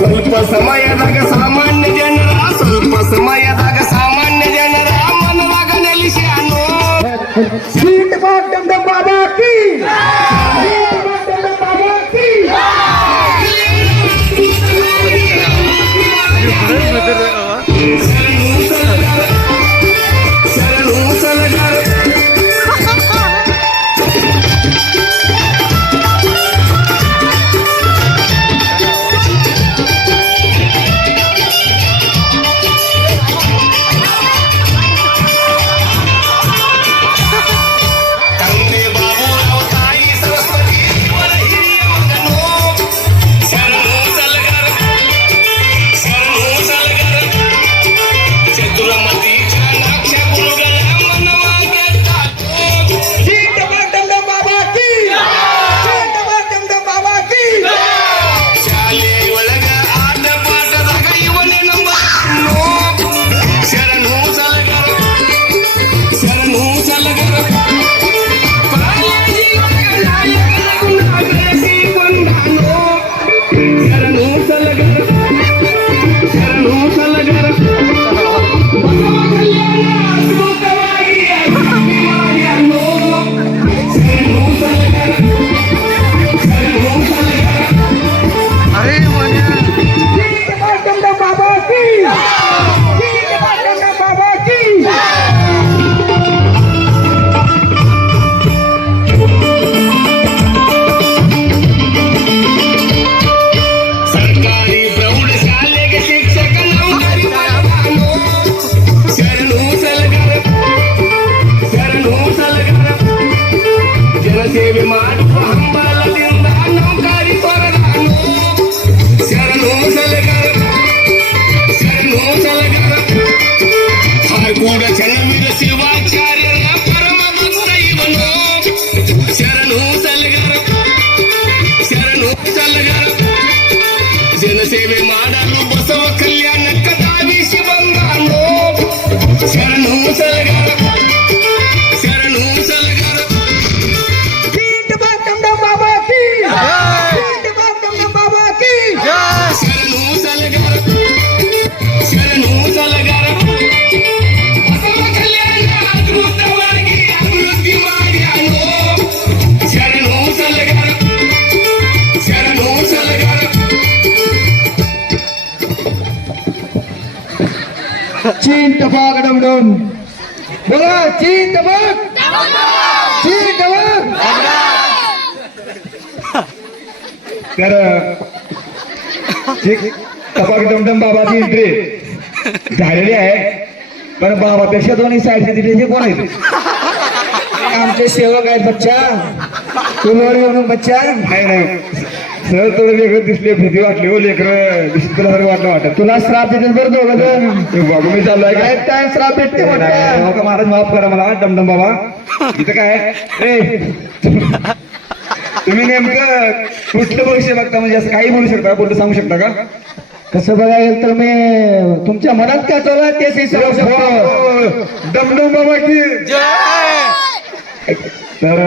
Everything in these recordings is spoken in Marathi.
ಸ್ವಲ್ಪ ಸಮಯದಾಗ ಸಾಮಾನ್ಯ ಜನರ ಸ್ವಲ್ಪ ಸಮಯದಾಗ ಸಾಮಾನ್ಯ ಜನರ ಮನದಾಗ ನೆಲೆಸ್ಯಾನು ಸೀಟ್ ಬಾಟಮ್ ಬಾಬಾ ಕಿ ಸೀಟ್ ಬಾಟಮ್ ಬಾಬಾ ಕಿ ಶರಣು ಸಲಗರ ಸೇವೆ ಮಾಡುವ ಹಂಬಲದಿಂದ ನೌಕರಿ ತೊರೆದಾನು ಶರಣು ಸಲಗರ ಹಾರ್ಕೂಡ ಚನ್ನವೀರ ಶಿವಾಚಾರ್ಯರ ಪರಮ ಭಕ್ತ ಇವನು ಶರಣು ಸಲಗರ ಜನಸೇವೆ ಮಾಡಲು ಬಸವ ಕಲ್ಯಾಣಕ್ಕ ಧಾವಿಸಿ ಬಂದಾನು ಶರಣು ಸಲಗರ चीन टपाक डमडम बोला चीन टपाक तर टपाक डमडम बाबाची एंट्री झालेली आहे पण बाबापेक्षा दोन्ही साईडचे दिले कोण आहेत आमचे सेवक आहेत बच्चा तुलवाडी म्हणून बच्चा नाही सहज थोडं वेगळं दिसले भीती वाटली हो लेकर दिसत तुला वाटलं वाटत तुला श्राप देतील बरं दोघं बाबू मी चाललोय काय काय श्राप भेटते महाराज माफ करा मला डमडम बाबा इथं काय ए तुम्ही नेमकं कुठलं भविष्य बघता म्हणजे असं काही बोलू शकता कुठलं सांगू शकता का कसं बघायला तर मी तुमच्या मनात काय चालू आहे तेच डमडम बाबा की तर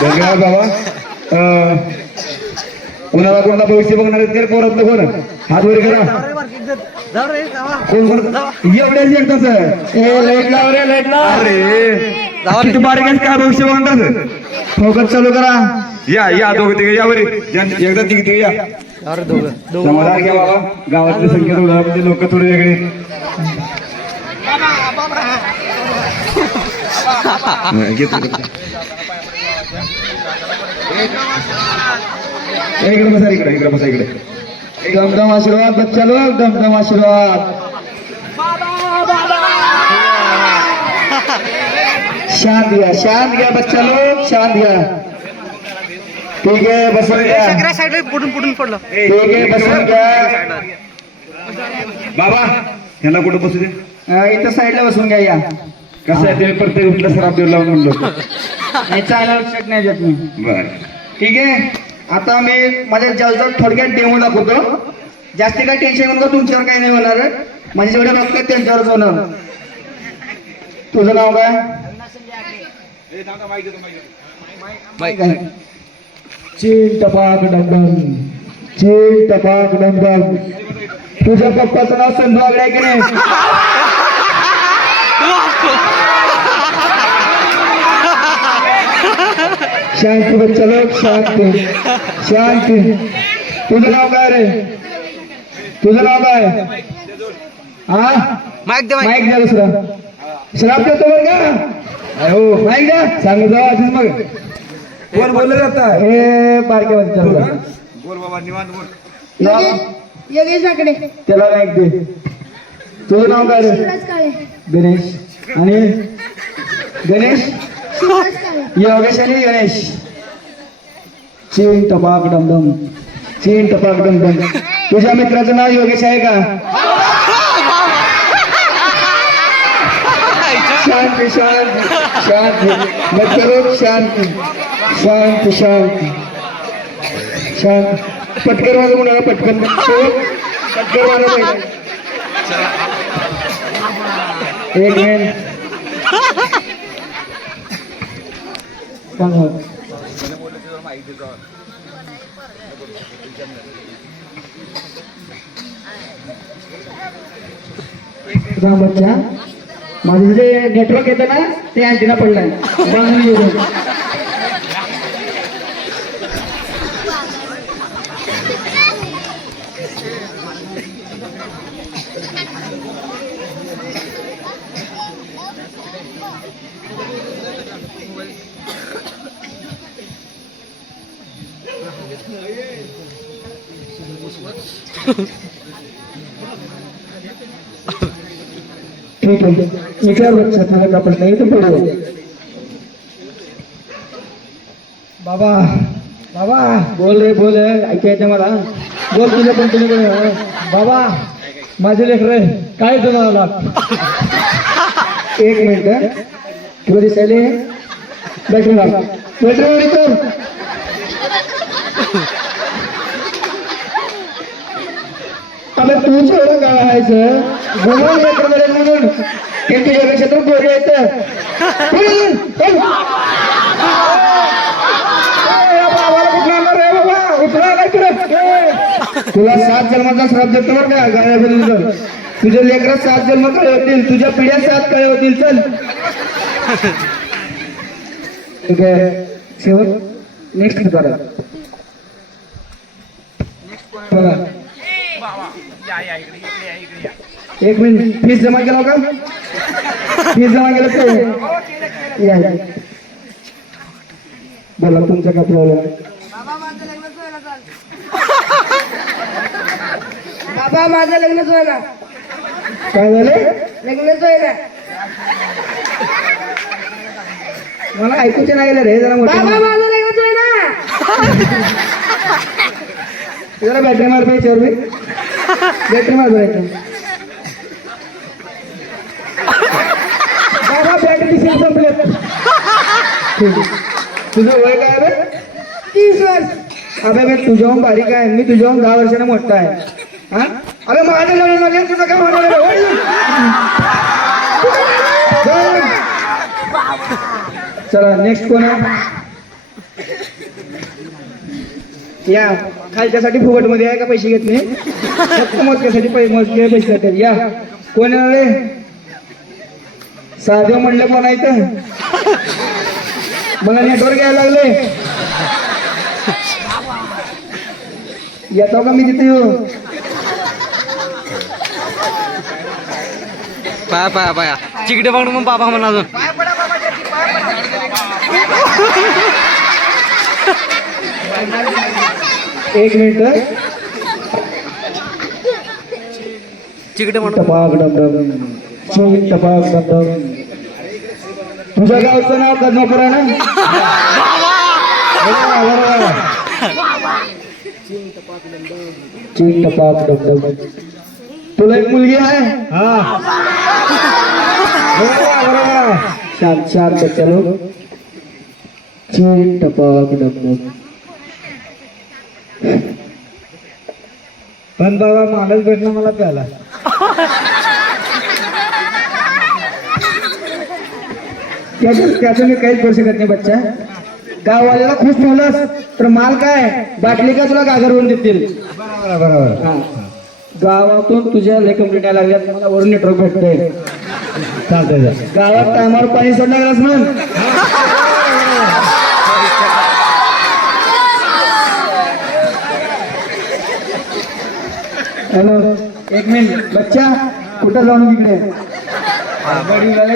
धन्यवाद बाबा कोणाला कोणाला भविष्य बघणार आहेत पोरातलं कोण हात वगैरे करा कोण कोण एवढ्याच एकदाच लाईट लाव रे लाईट लाव अरे किती बारीक काय भविष्य बघणार फोकस चालू करा या दोघं तिघे या बरे एकदा तिघे या समाधान घ्या बाबा गावातली संख्या थोडं म्हणजे लोक थोडे वेगळे इकडे बसा इकडे बसा इकडे दमदम आशीर्वाद बच्चा लोग दमदम आशीर्वाद शांत घ्या बच्चा लोग शांत घ्या ठीक आहे बसून घ्या पुढून पडलं ठीक आहे बसून घ्या बाबा ह्याला कुठं बसू दे इथं साईडला बसून घ्या या कसं आहे ते प्रत्येक कुठला सराफ देऊ लावून म्हणलो नाही चायला लक्षात नाही देत मी बरं ठीक आहे आता मी माझ्या जवळ थोडक्यात डेमो दाखवतो जास्ती काही टेन्शन घेऊन तुमच्यावर काही नाही होणार म्हणजे जेवढे बघतात त्यांच्यावरच होणार तुझं नाव काय माईक आहे. चीन टपाक डमडम, चीन टपाक डमडम. तुझ्या पप्पाचं नाव संजू आगडे आहे की नाही? शांती बच्चा लोक, शांती शांती. तुझं नाव काय रे? तुझं नाव काय? हा माईक दे माईक द्या दुसरा. श्राप देतो बरं का? हो माईक द्या. सांगू जाऊ आधीच मग. कोण बोललं जाता? हे बारक्यामध्ये चालू बोल बाबा निवांत बोल. योगेश आकडे त्याला माईक दे. तुझं नाव काय रे? शिवराज काळे गणेश. आणि गणेश शिवराज काळे योगेश आणि गणेश. चीन टपाक डमडम, चीन टपाक डमडम. तुझ्या मित्राचं नाव योगेश आहे का? शांती शांती शांती. बच्चा लोक शांती शांती शांती शांत. पटकन वाजव मुलाला, पटकन पटकन वाजव. एक मिनिट. सांगा. राम बच्चा, माझं जे नेटवर्क येतं ना ते अँटिना पडलाय. बांधून घेऊ. ठीक आहे. विचार बच्चा, तुझा कापड नाही तर पुढे. बाबा बाबा बोल रे, बोल. ऐकायचं येते मला. बोल तुझ्या पण तुम्ही. बाबा माझे लेकर काय तुम्हाला? एक मिनिट. तुला दिसायले बॅटरी लाव. बॅटरी कर. आता तूच एवढं काय व्हायचं? म्हणून लेकर म्हणून ते तुझ्यापेक्षा तर गोरी येतं. तुला 7 जन्माचा श्राप देतो बरं का गायब. तुझ्या लेकरात 7 जन्म कळे होतील, तुझ्या पिढ्या 7 कळे होतील. चल ठीक आहे. शेवट नेक्स्ट करा. बघा एक मिनिट. फीस जमा केला का? फीस जमा केलं ते या. बोला तुमच्या का प्रॉब्लेम आहे? बाबा माझं लग्नच व्हायला. काय झालं? लग्नच व्हायला. मला ऐकूचे नाही गेलं रे. जरा बाबा मोठं माझं लग्नच व्हायला. जरा बॅटरी मार पाहिजे याच्यावर. बॅटरी मार बरं. बाबा बॅटरी संपले. तुझं वय काय रे? 30 वर्ष. अबे मी तुझ्याहून बारीक आहे. मी तुझ्याहून 10 वर्षाने मोठा आहे. हा अबे माझं लग्न झालं, तुझं काय होणार आहे? चला नेक्स्ट कोण आहे? या खालच्यासाठी फुकट मध्ये आहे का? पैसे घेत नाही. फक्त मोजक्यासाठी मोजके पैसे घेतात. या कोण आहे रे? साधे म्हणलं कोण आहे तर मला नेटवर्क यायला लागले. येतो का मी तिथे येऊ? पाया पाया पाया चिकडे बघ मग बाबा म्हणा अजून. एक मिनिट. चिकडे म्हण. टपाक डमडम, चोवीस टपाक डमडम. तुझ्या गावचं नाव कदमापूर आहे ना? चीन टपाक डमडम. तुला एक मुलगी आहे? शांत शांत चलो. चीन टपाक डमडम. पण बाबा मालच भेटला मला प्याला. त्याचं मी काहीच करू शकत नाही बच्चा. गाववाल्याला खुश ठेवलंस तर माल काय बाटली का तुला गागरवून देतील. बरोबर हा. गावातून तुझ्या लय कंप्लीट यायला लागल्यात मला वरून नेटवर्क भेटतंय. चालतंय गावात टायमावर पाणी सोडलं गेलास म्हण. हॅलो एक मिनिट बच्चा कुठं जाऊन तिकडे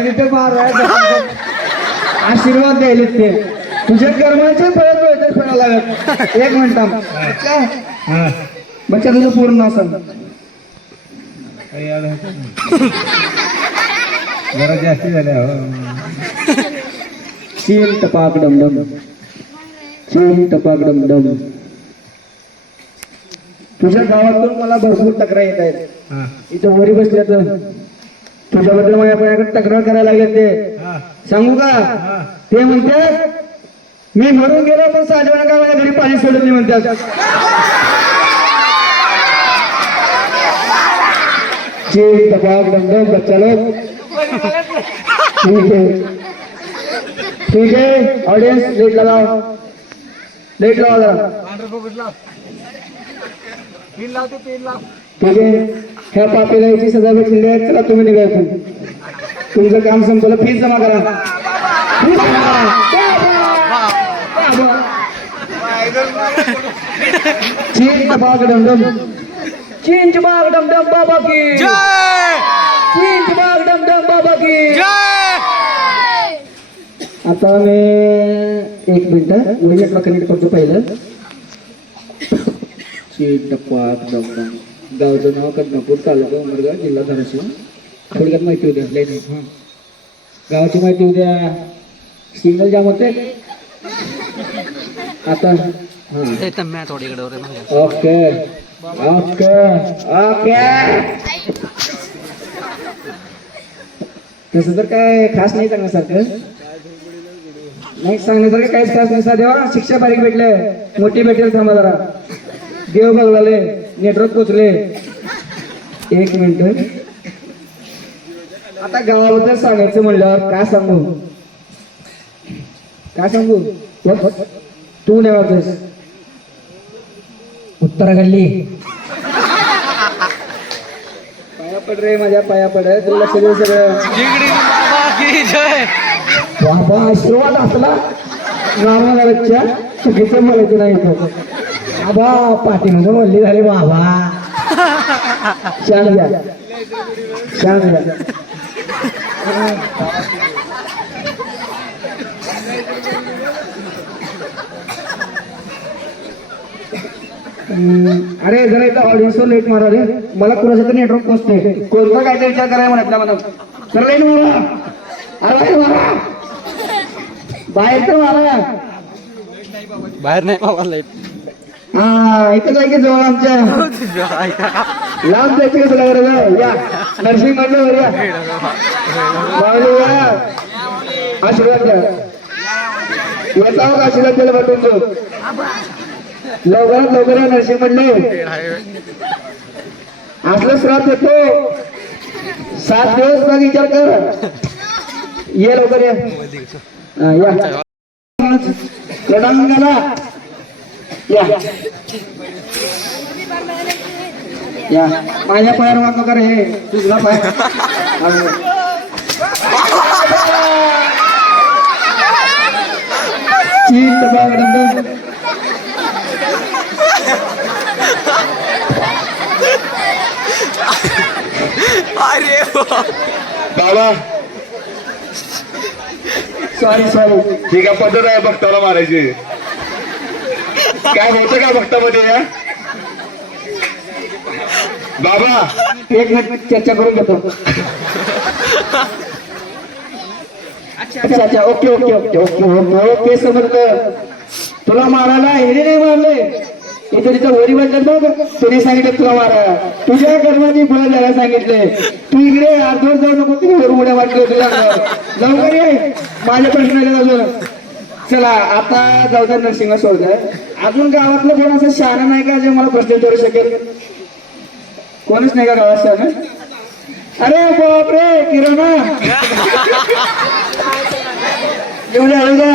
तिथे मार आशीर्वाद द्यायले ते तुझ्या कर्माचे फळ मिळते फळा लागत. एक मिनिट थांब. बच्चा हा बच्चा तुझं पूर्ण नाव सांग. जरा जास्ती झाल्या हो. चीन टपाक डमडम चीन टपाक डमडम. तुझ्या गावातून मला भरपूर तक्रार येत आहेत. हा इथं वरी बसल्या तर तुझ्याबद्दल माझ्याकडे तक्रार करायला लागले ते हा सांगू का. ते म्हणतात मी मरून गेलो पण साजवण का माझ्या घरी पाणी सोडत नाही म्हणतात. चीन टपाक डमडम बच्चा लोग. ठीक आहे ऑडियन्स लेट लगाओ लेट लावा जरा. ठीक आहे ह्या पापीला याची सजा भेटलेली आहे. चला तुम्ही निघायचं तुमचं काम संपलं. फीस जमा करा. फीस जमा करा. चीन टपाक डमडम चीन टपाक डमडम बाबा की जय चीन टपाक डमडम बाबा की. जय. आता मी एक मिनिट वडिला कनेक्ट करतो पहिलं. चीन टपाक डमडम गावचं नाव कदनापूर तालुका उमरगा जिल्हा धाराशिव. थोडक्यात माहिती उद्या लाईन गावाची माहिती उद्या. सिग्नल जाम होते आता. ते तम्म्या थोडी इकडे वर आहे. Okay okay okay. तसं तर काय खास नाही सांगण्यासारखं. नाही सांगण्यासारखं काहीच खास नाही. साध्या शिक्षा बारीक भेटले मोठी भेटेल. थांबा जरा देव बघलाले नेटवर्क पोचले. एक मिनिट. आता गावाबद्दल सांगायचं म्हणल्यावर काय सांगू काय सांगू. तू नाही वाटतोस उत्तर गल्ली. पाया पड रे माझ्या पाया पड. तुला लक्ष देऊ सगळं. जिगडी बाबा की जय. बाबा आशीर्वाद असला नावाला बच्चा चुकीचं म्हणायचं नाही. तो बाबा पाठीमध्ये बोलली झाली बाबा. शांत द्या शांत द्या. अरे जरा इथं ऑडियन्स लेट मारा रे. मला कुणाचं तरी नेटवर्क पोचते. कोणता काहीतरी विचार करायला म्हणत मला तर लेट मारा. अरे मारा बाहेर तर मारा. बाहेर नाही बाबा लाईट. हा इथं जाय की जवळ आमच्या लांब जायचं का तुला बरोबर. या नर्सिंग मध्ये या बावली या. आशीर्वाद द्या. याचा आशीर्वाद द्यायला पाठवून लवकरात लवकर या नर्सिंग म्हणले. असलं श्राप येतो 7 दिवस मग विचार कर. ये लवकर या. या रडांगाला या या. माझ्या पायावर वाक नका रे. तुझला पाय चीन टपाक डमडम. अरे बाबा सॉरी सॉरी. ठीक आहे पद्धत आहे भक्ताला मारायची. काय होतं का भक्तामध्ये या बाबा. एक मिनिट चर्चा करून घेतो. अच्छा अच्छा okay okay okay okay okay okay समजलं. तुला मारायला हे नाही मारले. इथे तिथं वरी वाटलं बघ. त्याने सांगितलं तुला मारा. तुझ्या कर्माची फळं द्यायला सांगितले. तू इकडे अर्धवर जाऊ नको. तुम्ही वर उड्या वाटले तुला लवकर ये. माझ्या प्रश्नाला अजून चला आता जाऊ द्या. नरसिंह सोडतंय. अजून गावातलं कोण असं शहाणा नाही का जे मला प्रश्न विचारू शकेल. कोणीच नाही का गावात शहाणा. अरे बापरे किरणा येऊ द्या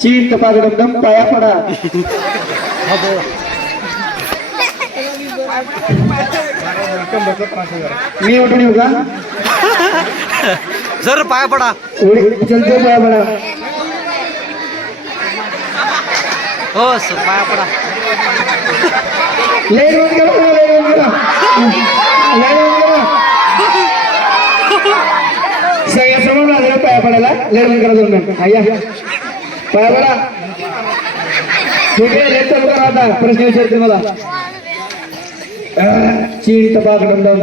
चीन टपाक डमडम पाया पडा मी उठून येऊ का जर पाया पडा चलते पाया पडा हो सर पाया पडा लेट बंद करा लेट बंद करा सगळ्या समोर माझ्या पाया पडायला लेट बंद करा 2 मिनिट आया पाया पडा ठीक आहे लेट चालू करा आता प्रश्न विचारते मला चीन टपाक डमडम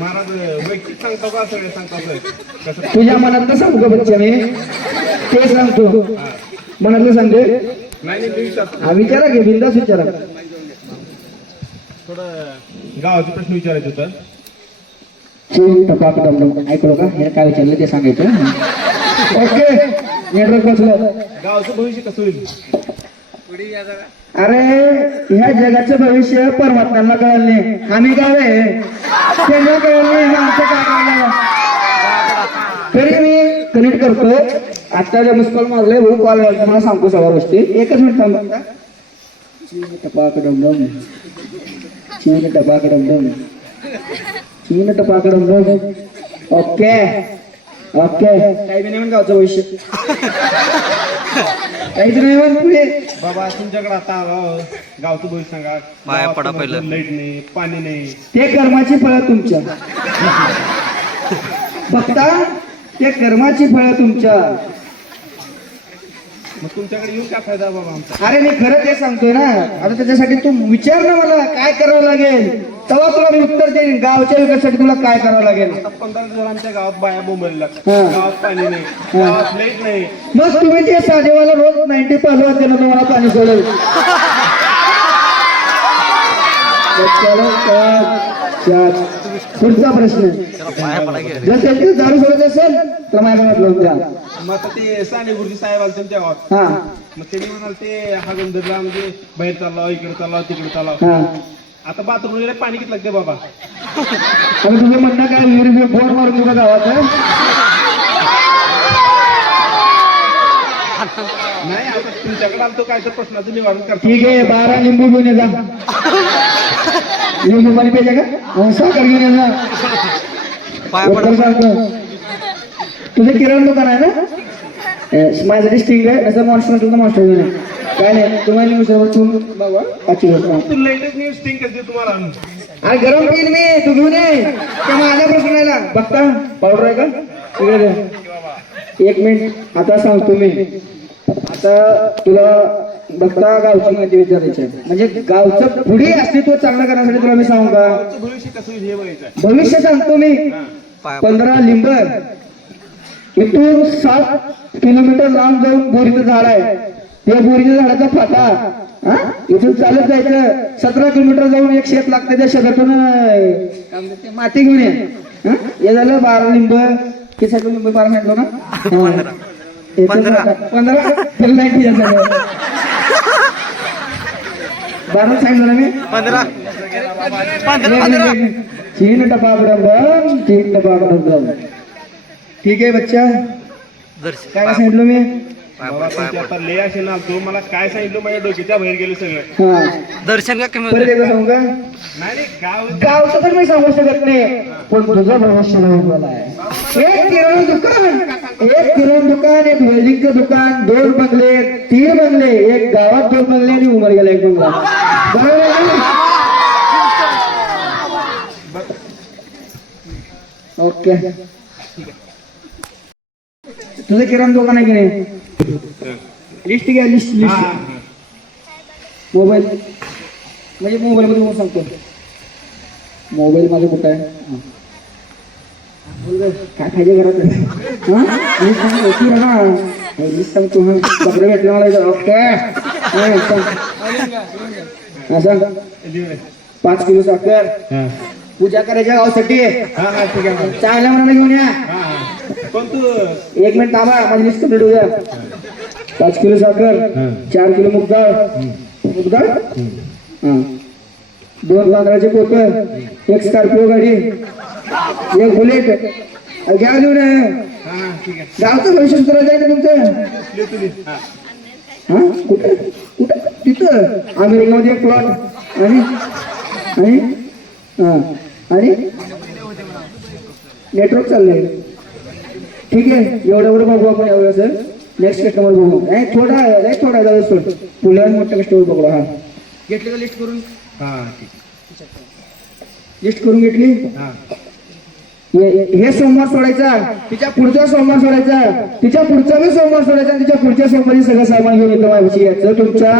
महाराज वैयक्तिक सांगतो का सगळे सांगतो कसं तुझ्या मनातलं सांगू का बच्चा मी ते सांगतो मनातलं सांगते नाही विचारतो हा विचारा घे बिंदास विचारा थोडं गावाचा प्रश्न विचारायचं होतं चीन टपाक डमडम ऐकलो का हे काय विचारलं ते सांगायचं ओके नेटवर्क पोचलं गावाचं भविष्य कसं होईल अरे ह्या जगाचं भविष्य परमात्म्यांना कळलं नाही आम्ही गाव आहे त्यांना कळलं नाही हे आमचं काय कळलं तरी मी कनेक्ट करतो आता जे मिस कॉल मारले भाऊ कॉल मला सांगतो सगळ्या गोष्टी एकच मिनिट थांबा चीन टपाक डमडम चीन टपाक डमडम चीन टपाक डमडम ओके ओके काही नाही म्हण गावचं भविष्य काहीच नाही म्हण पुढे बाबा तुमच्याकडे आता गावचं भविष्य सांगा पाया पडा पहिलं. लाईट नाही पाणी नाही ते कर्माची फळं तुमच्या बघता ते कर्माची फळं तुमच्या मग तुमच्याकडे येऊन काय फायदा बाबा आमचा अरे मी खरं ते सांगतोय ना आता त्याच्यासाठी तू विचार ना मला काय करावं लागेल तेव्हा तुला मी उत्तर देईन गावच्या विकासासाठी तुला काय करावं लागेल आता 15 दिवस आमच्या गावात बाया बोंबलेल्या हा. गावात पाणी नाही गावात लाईट नाही मग तुम्ही ते साधेवाला रोज 90 पासवाद केलं तुम्हाला पाणी सोडेल चलो, पुढचा प्रश्न त्याला पाया पडा घे जर त्यांची दारू सोडत असेल तर माझ्या म्हटलं द्या मग आता ते साने गुरुजी साहेब आले त्यांच्या गावात हा मग त्यांनी म्हणाल ते हा गंधर्ला म्हणजे बाहेर चाललाव इकडे चाललाव तिकडे चाललाव हा आता बाथरूमला पाणी किती लागते बाबा आता तुझं म्हणणं काय विहिरी बोर मारून तुझ्या गावात नाही आता तुमच्याकडे आलतो काय तर प्रश्नाचं निवारण करतो ठीक आहे 12 लिंबू घेऊन ये जा लिंबू पाणी पाहिजे का साखर घेऊन ये जा पाया पडा उत्तर सांगतो तुझं किराणा दुकान आहे ना माझ्यासाठी स्टिंग आहे असं मॉन्स्टर तुझं मॉन्स्टर घेऊन ये. काय नाही तुम्हाला लिंबू सरबत ठेवून बाबा 5 दिवस तू लाईटच न्यूज स्टिंग करते तुम्हाला अरे गरम पिन मी तू घेऊन ये त्या माझ्या प्रश्न आहे ना बघता पावडर आहे का इकडे दे. 1 मिनिट आता सांगतो मी आता तुला बघता गावची माहिती विचारायची आहे. म्हणजे गावचं पुढे अस्तित्व चांगलं करण्यासाठी तुला मी सांगू का तुमचं भविष्य कसं होईल हे बघायचं आहे. भविष्य सांगतो मी पाया पडा 15 लिंब इथून 7 किलोमीटर लांब जाऊन बोरीचं झाड आहे त्या बोरीच्या झाडाचा फाटा हा इथून चालत जायचं 17 किलोमीटर जाऊन एक शेत लागतं त्या शेतातून काय म्हणतात ते, माती घेऊन ये हा? हे झालं 12 लिंब किती लिंब 12 म्हटलो ना 15 फिरलं नाही ठीक आहे 12 सांगितलं ना मी 15 तीन टपाक डमडम 3 टपाक डमडम ठीक आहे बच्चा दर्शन काय सांगितलं मी बाबा तुमची आता लय असे ना तो मला काय सांगितलं माझ्या डोक्याच्या बाहेर गेलं सगळं हा दर्शन का कमी परत होते एकदा सांगू का नाही रे गाव गावचं तर मी सांगू शकत नाही पण तुझं भविष्य उज्ज्वल आहे एक किराणा दुकान एक वेल्डिंगचं दुकान 2 बंगले 3 बंगले एक गावात 2 बंगले आणि उमर गेला 1 बंगला बरोबर आहे ना? ओके तुझं किराणा दुकान आहे की नाही लिस्ट घ्या लिस्ट मोबाईल म्हणजे मोबाईल मध्ये मी सांगतो मोबाईल माझं कुठं आहे काय खायचे घरात मी सांगतो ना मी सांगतो हा कपडे भेटले मला ओके सांग 5 किलो साखर पूजा करायच्या गावासाठी हा हा ठीक आहे चांगल्या मनाने घेऊन या हा हा पण तू 1 मिनिट थांबा माझी लिस्ट कंप्लीट होऊया 5 किलो साखर 4 किलो मूग डाळ हा 2 तांदळाचे पोत, 1 स्कॉर्पिओ गाडी, 1 बुलेट घ्या घेऊन. गावचं भविष्य सुधारायचं आहे ना तुमचं? हा कुठं कुठं तिथं अमेरिकेमध्ये 1 प्लॉट आणि हा आणि नेटवर्क चाललंय. ठीक आहे, एवढं बघू आपण यावेळेस. नेक्स्ट कस्टमर बघू. नाही थोडा जाऊ सोड. पुढे मोठा कस्टमर बघू. हा घेतली का लिस्ट करून? लिस्ट करून घेतली. हे सोमवार सोडायचा, तिच्या पुढचा सोमवार सोडायचा, तिच्या पुढचा बी सोमवार सोडायचा, तिच्या पुढच्या सोमवारी सगळं सामान घेऊन येतो माझ्याशी याचं. तुमच्या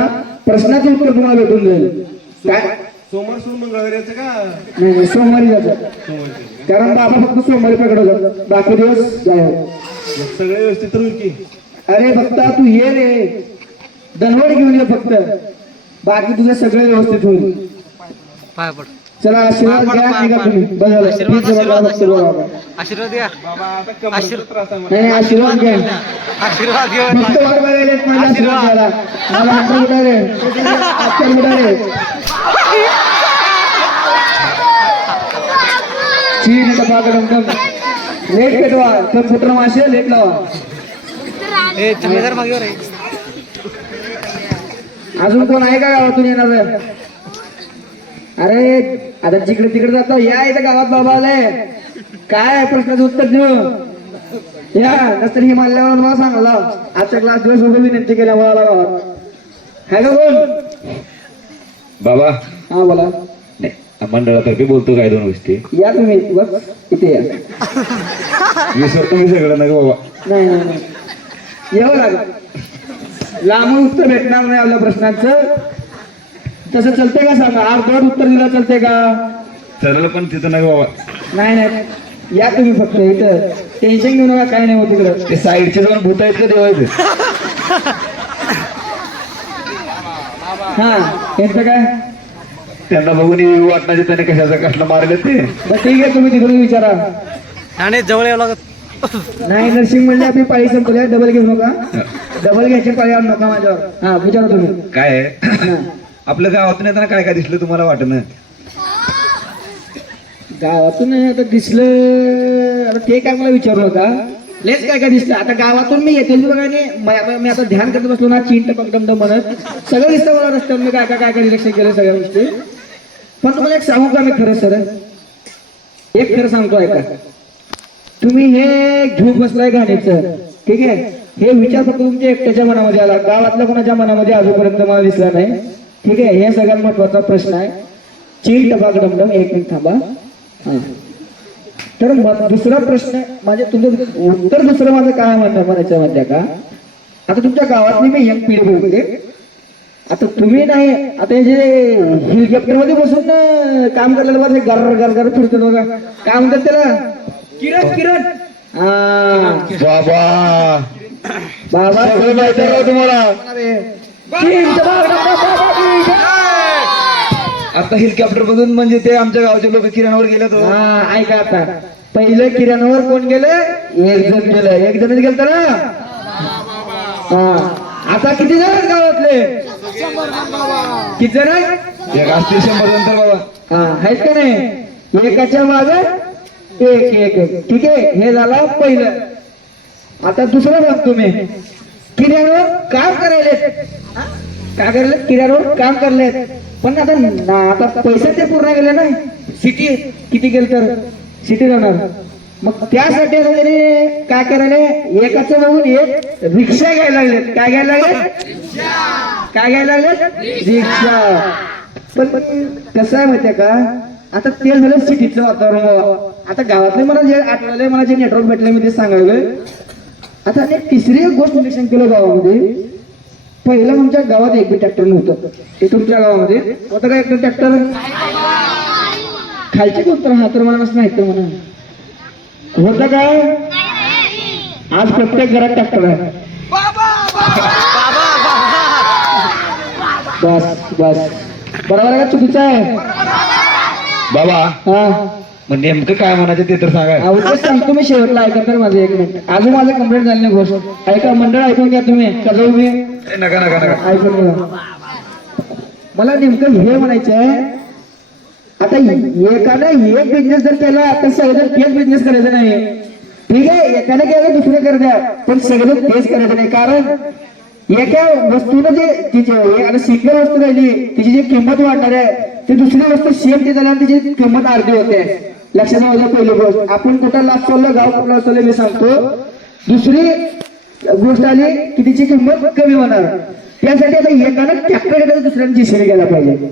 प्रश्नाचं उत्तर तुम्हाला भेटून जाईल. काय सोमवार सोडून मंगळवारी यायचं का? नाही सोमवारी जायचं, कारण बाबा फक्त सोमवारी पकडवतात, बाकी दिवस जाय. सगळे व्यवस्थित होईल की? अरे फक्त तू ये रे, दनवड घेऊन ये फक्त, बाकी तुझं सगळं व्यवस्थित होईल. पाय पड. चला आशीर्वाद घ्या. निघा तुम्ही. बघा आशीर्वाद आशीर्वाद द्या. बाबा आता कमरेचा त्रास आहे मला. नाही आशीर्वाद घ्या. आशीर्वाद घेऊ. फक्त वाट बघायला माझा आशीर्वाद घ्यायला. मला हात उडाले, हात उडाले. चीन लेट पेटवा, तर फुटर मासे लेट लावा. ए जमेदार मागे रे. अजून कोण आहे का गावातून येणार? अरे आता जिकडे तिकडे जातो, या इथं गावात बाबा आलाय. काय प्रश्नाचं उत्तर देऊ या, नंतर हिमालयावर मला सांगायला आजच्या क्लास दिवस उभं विनंती केल्या मला गावात. आहे का कोण? बाबा हा बोला. नाही, मंडळातर्फे बोलतो काय 2 गोष्टी. या तुम्ही बस इथे या. विसरतो मी सगळं ना बाबा. नाही यावं लागेल. लांबून उत्तर भेटणार नाही आपल्या प्रश्नांचं. तसं चलते का सांगा? अर्धवट उत्तर दिलं चलते का? चला पण तिथं नाही बाबा. नाही या तुम्ही फक्त इथं. टेन्शन घेऊ नका, काय नाही होत तिकडं. ते साईडचे जाऊन भूत आहेत का देवायचे? हा यांचं काय? त्यांना बघून वाटण्याचे त्याने कशाचा कसला मारले ते. बस ठीक आहे, तुम्ही तिकडून विचारा. आणि जवळ यावं लागत. नाही नर्सिंग म्हणले आपली पाळी संपल्या, डबल घेऊ नका. डबल घ्यायची पाळी आणू नका माझ्यावर. हा विचारा तुम्ही. काय आहे? आपल्या गावातून येताना काय काय दिसलं तुम्हाला वाटणं? गावातून आता दिसलं, आता ते काय मला विचारू नका. लेच काय काय दिसलं. आता गावातून मी येते बघा. मी आता ध्यान करत बसलो ना, चीन टपक डमडम म्हणत सगळं दिसतं मला रस्त्यावर. मी काय काय निरीक्षण केलं सगळ्या गोष्टी. पण तुम्हाला एक सांगू का मी खरं सर, एक खरं सांगतो ऐका. तुम्ही हे घेऊन बसलाय गाण्याचं, ठीक आहे, हे विचार फक्त तुमच्या एकट्याच्या मनामध्ये आला, गावातल्या कोणाच्या मनामध्ये अजूनपर्यंत मला दिसला नाही. ठीक आहे, हे सगळ्यात महत्वाचा प्रश्न आहे. चीन टपाक डमडम. 1 मिनिट थांबा. हा तर दुसरा प्रश्न म्हणजे तुमचं उत्तर दुसरं माझं काय म्हणणं म्हणायचं म्हणते का? आता तुमच्या गावातली मी यंग पिढी बोलते. आता तुम्ही नाही, आता हे जे हेलिकॉप्टर मध्ये बसून काम करायला बघा, गर गर गर फिरतो बघा, काय म्हणतात त्याला? किरण. हा बाबा बाबा सगळं माहिती आहे तुम्हाला. आता हेलिकॉप्टर बघून म्हणजे ते आमच्या गावचे लोक किराणावर गेले तो. हा ऐका, आता पहिलं किराणावर कोण गेलं? 1 जण गेलं. 1 जणच गेलं ना. हा आता किती जण आहेत गावातले? किती जण आहेत? एक असतील 100 नंतर बाबा. हा आहेत का नाही? एकाच्या मागे एक. ठीक आहे, हे झालं पहिलं. आता दुसरं सांगतो मी. किराणावर काम करायले, काय करायला? किराणावर काम करले. पण आता पैसे ते पूर्ण गेले नाही. सिटी किती गेलं तर सिटी राहणार. मग त्यासाठी आता त्याने काय करायला? एकाचं बघून एक रिक्षा घ्यायला लागलेत. काय घ्यायला लागले? काय घ्यायला लागले? रिक्षा. पण कसं आहे माहितीये का, आता ते झालं सिटीचं वातावरण. आता गावातले मला जे आठवलंय, मला जे नेटवर्क भेटले मी ते सांगायलोय. आता तिसरी एक गोष्ट निरीक्षण केलं गावामध्ये. पहिलं आमच्या गावात एक बी ट्रॅक्टर नव्हतं. ते तुमच्या गावामध्ये होतं का एक ट्रॅक्टर? खालचे कोण तर हा तर मला नाही तर म्हणा होतं काय? आज प्रत्येक घरात ट्रॅक्टर आहे. बस बरोबर आहे का चुकीचं आहे? बाबा हा मग नेमकं काय म्हणायचं ते तर सांगा. अवघड सांगतो मी शेवटला. ऐका तर माझं 1 मिनिट. अजून माझं कंप्लेंट झाली नाही गोष्ट. ऐका मंडळ, ऐकून घ्या तुम्ही. का जाऊ मी? नका ऐकून घ्या. मला नेमकं हे म्हणायचं आहे आता एकानं एक बिझनेस जर केला तर सगळेजण तेच बिझनेस करायचं नाही. ठीक आहे, एकाने केलं दुसरं कर द्या, पण सगळेजण तेच करायचं नाही. कारण एका वस्तूनं जे तिची आता सिंगल वस्तू राहिली तिची जी किंमत वाढणार आहे ती दुसरी वस्तू सेम ती झाल्यावर तिची किंमत अर्धी होते. लक्षात ठेवायचं पहिली गोष्ट. आपण कुठं लाच चाललो, गाव कुठला चाललो मी सांगतो. दुसरी गोष्ट आली की तिची किंमत कमी होणार. त्यासाठी आता एकानं ट्रॅक्टर घेतलं दुसऱ्याने जीसीबी घ्यायला पाहिजे.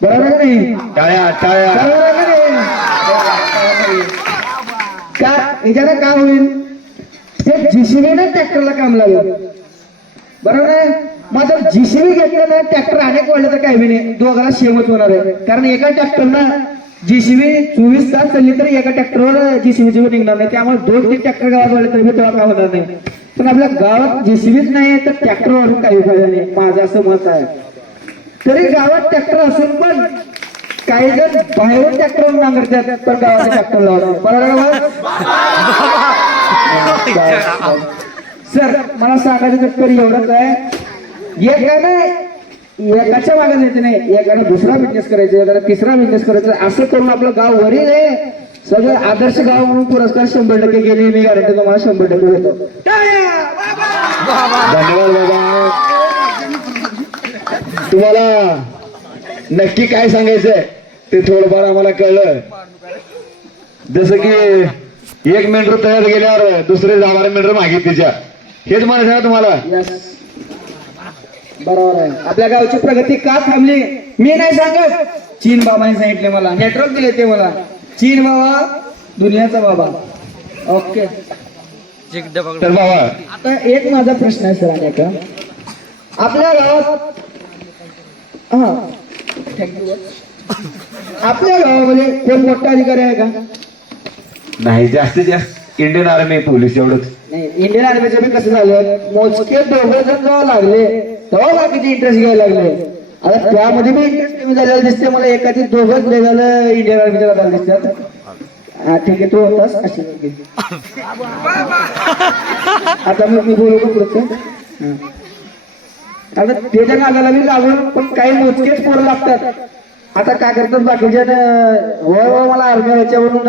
बरोबर आहे का नाही? टाळ्या टाळ्या. बरोबर आहे का नाही? का याच्यानं काय होईल, ते जीसीबीने ट्रॅक्टरला काम लागेल. बरोबर आहे. मग आता जीसीबी घेतलं ना ट्रॅक्टर अनेक वाढलं तर काय बी नाही, दोघांना सेमच होणार आहे. कारण एका ट्रॅक्टरना जीसीबी 24 तास चालली तर एका ट्रॅक्टरवर जीसीबी निघणार नाही. त्यामुळे 2-3 ट्रॅक्टर गावात वाढले तरी तेव्हा काय होणार नाही. पण आपल्या गावात जीसीबीच नाही तर ट्रॅक्टरवर काही फायदा नाही, माझं असं मत आहे. तरी गावात ट्रॅक्टर असून पण काही जण बाहेरून ट्रॅक्टर नांगरतात पण गावात ट्रॅक्टर लावतात. बरोबर. सर मला सांगायचं तर एवढंच आहे, एकाच्या मागे जायचं नाही, एकानं दुसरा बिझनेस करायचा, एकानं तिसरा बिझनेस करायचा. असं करून आपलं गाव वरील आहे. सगळं आदर्श गाव म्हणून पुरस्कार 100% गेले. मी गॅरंटी तुम्हाला 100% देतो. धन्यवाद बाबा. तुम्हाला नक्की काय सांगायचंय ते थोडंफार आम्हाला कळलं. जसं की 1 मेंढर तयार गेल्यावर दुसरे 10 मेंढर मागे तिच्या, हेच म्हणायचं ना तुम्हाला. Yes. बरोबर आहे. आपल्या गावची प्रगती का थांबली मी नाही सांगत, चीन बाबाने सांगितले मला, नेटवर्क दिले ते मला. चीन बाबा दुनियाचा बाबा. ओके. तर बाबा आता एक माझा प्रश्न आहे सर, अनेक आपल्या गावात हा थँक्यू, आपल्या गावामध्ये कोण मोठा अधिकारी आहे का? नाही, जास्तीत जास्त इंडियन आर्मी पोलीस एवढंच. नाही, इंडियन आर्मीचं बी कसं झालं, मोजके दोघं जण जेव्हा लागले तेव्हा बाकीचे इंटरेस्ट घ्यायला लागले. आता त्यामध्ये बी इंटरेस्ट कमी झालेला दिसते मला. एकाचे दोघंच वेगळं इंडियन आर्मीच्या गावाला दिसतात. हा ठीक आहे, तो होतास अशी. आता मी बोलू का पुढचं? आता त्याच्या नादाला मी लागून पण काही मोजकेच पोरं लागतात. आता काय करतात बाकीच्या, हो मला आर्मी व्हायच्या म्हणून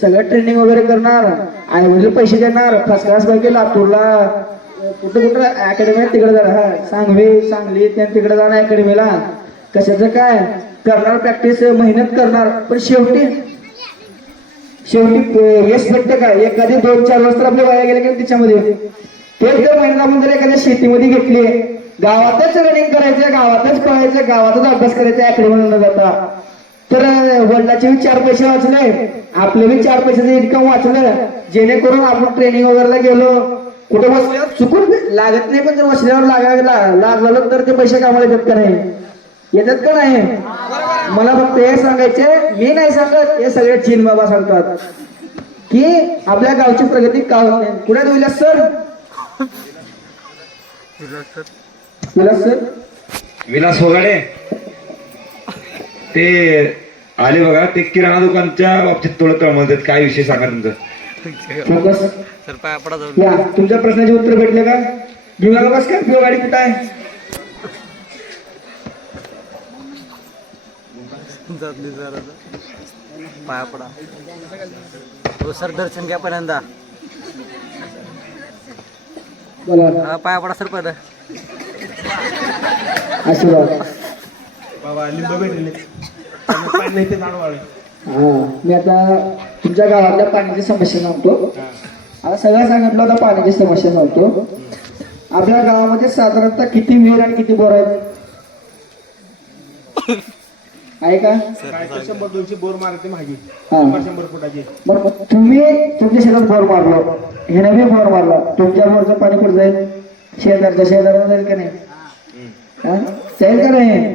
सगळं ट्रेनिंग वगैरे करणार, आई वडील पैसे देणार, फर्स्ट क्लास पैकी लातूरला कुठं अकॅडमी तिकडे जाणार, हा सांगली तिकडे जाणार अकॅडमीला. कशाचं काय करणार, प्रॅक्टिस मेहनत करणार, पण शेवटी यश भेटतं का? एखादी 2-4 वर्ष आपले वाया गेले की तिच्यामध्ये तेच जर महिन्याला आपण जर एखाद्या शेतीमध्ये घेतली, गावातच रनिंग करायचं, गावातच पळायचं, गावातच अभ्यास करायचा अकॅडमीला जाता, तर वडिलाचे 4 पैसे वाचले, आपले बी 4 पैशाचं इन्कम वाचलं. जेणेकरून आपण ट्रेनिंग वगैरे गेलो, कुठे बसल्यावर चुकून लागत नाही, पण जर बसल्यावर लागलं तर ते पैसे कामाला येतात का नाही? येतात का नाही? मला फक्त हे सांगायचे, मी नाही सांगत, हे सगळे चीन बाबा सांगतात की आपल्या गावची प्रगती का होत नाही. कुठे विलास सर? विलास सर, विलास वगाडे ते आले बघा. ते किराणा दुकानच्या बाबतीत थोडं तळमळतात. काय विषय सांगा तुमचं? फोकस सर पाय पडा जाऊ. या तुमच्या प्रश्नाचे उत्तर भेटले का? घेऊन बस काय पिओ गाडी कुठं आहे? पाया पडा. हो सर, दर्शन घ्या पहिल्यांदा. बोला. हा, पाया पडा सर पहिलं. आशीर्वाद. बाबा लिंब भेटले पाणी ते झाड वाळे. हा, मी आता तुमच्या गावातल्या पाण्याची समस्या सांगतो. आता सगळं सांगितलं होता, पाण्याची समस्या सांगतो. आपल्या गावामध्ये साधारणतः किती विहीर आणि किती बोर आहेत आहे का? 100-200 बोर मारते मागे, हा. 100 फुटाची. बरं, तुम्ही तुमच्या शेतात बोर मारलो, हे बी बोर मारला, तुमच्या बोरचं पाणी कुठं जाईल? शेजारला जाईल का नाही? हा? जाईल का नाही?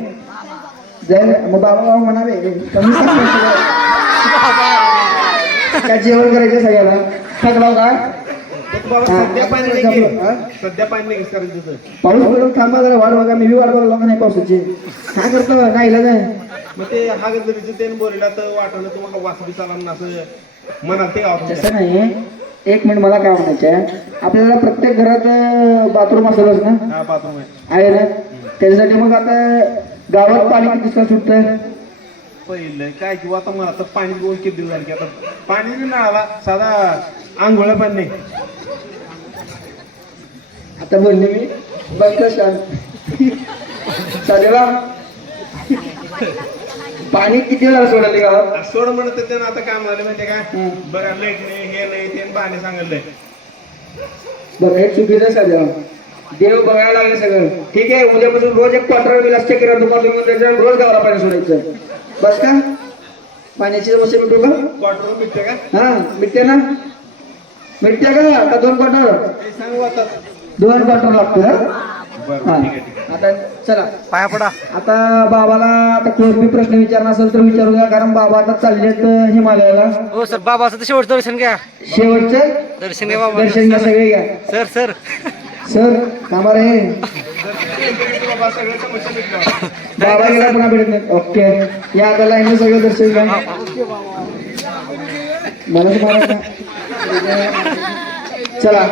जाईल. मग बाबा म्हणावे कमी काय जेवण करायचं सगळ्याला थकलाव का? सध्या पाणी नाही की? सध्या पाणी नाही करायचं तसं. पाऊस पडून थांबा जरा, वाट बघा. मी बी वाट बघलो का नाही पावसाची? काय करतो नाही इलाज आहे. मग ते हा गजरीचं तेल बोलला तर वाटलं तुम्हाला वास बी चालला असं म्हणाल ते गावात. तसं नाही. एक मिनिट, मला काय म्हणायचं, आपल्याला प्रत्येक घरात बाथरूम असेलच ना? हा बाथरूम आहे. आहे ना? त्याच्यासाठी मग आता गावात पाणी किती दिवसात सुटतंय? पहिलं काय किंवा आता मला तर पाणी दोन किती दिवस झाले की आता पाणी बी नळाला साधा आंघोळा पण नाही. आता बोलले मी बघ चालेल पाणी किती वेळा सोडले गावात? सोड म्हणत त्यानं आता काय म्हणाले माहितीये का बरं लाईट नाही हे नाही ते पाणी सांगितलंय. बरं हे चुकीचं साध्या देव बघायला लागले सगळं. ठीक आहे, उद्यापासून रोज एक क्वार्टर बिल असते किराणा दुकान रोज गावाला पाणी सोडायचं. बस का पाण्याची समस्या मिटू का? क्वार्टर भेटते का हा मिटते ना, मिटते का 2 क्वार्टर? ते सांगू आता. 2 क्वार्टर लागतो बरं हा. ठीक आहे ठीक आहे. आता चला पाया पडा. आता बाबाला आता कोणती प्रश्न विचारणार असेल तर विचारू द्या, कारण बाबा आता चाललेत हिमालयाला. हो सर बाबाचं तर शेवटचं दर्शन घ्या. शेवटचं दर्शन घ्या बाबा. दर्शन घ्या सगळे घ्या. सर सर सर कामा रे बाबा सगळं समस्या मिटलं. बाबा गेला पुन्हा भेटत नाही. ओके या आता लाईन सगळं दर्शन घ्या. मला तुम्हाला चला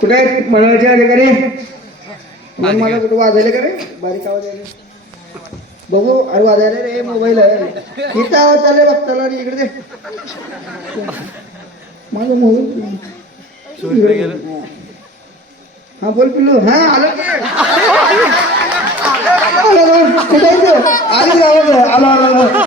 कुठे आहेत मंडळाचे अधिकारी? मला कुठं वाजायला का रे? बारीक आवाज यायला बघू. अरे वाजायला रे मोबाईल आहे इथं आवाज चालले बघताला आणि इकडे दे माझा मोबाईल. हा बोल पिल्लू. हा आलो की कुठे आलो आलो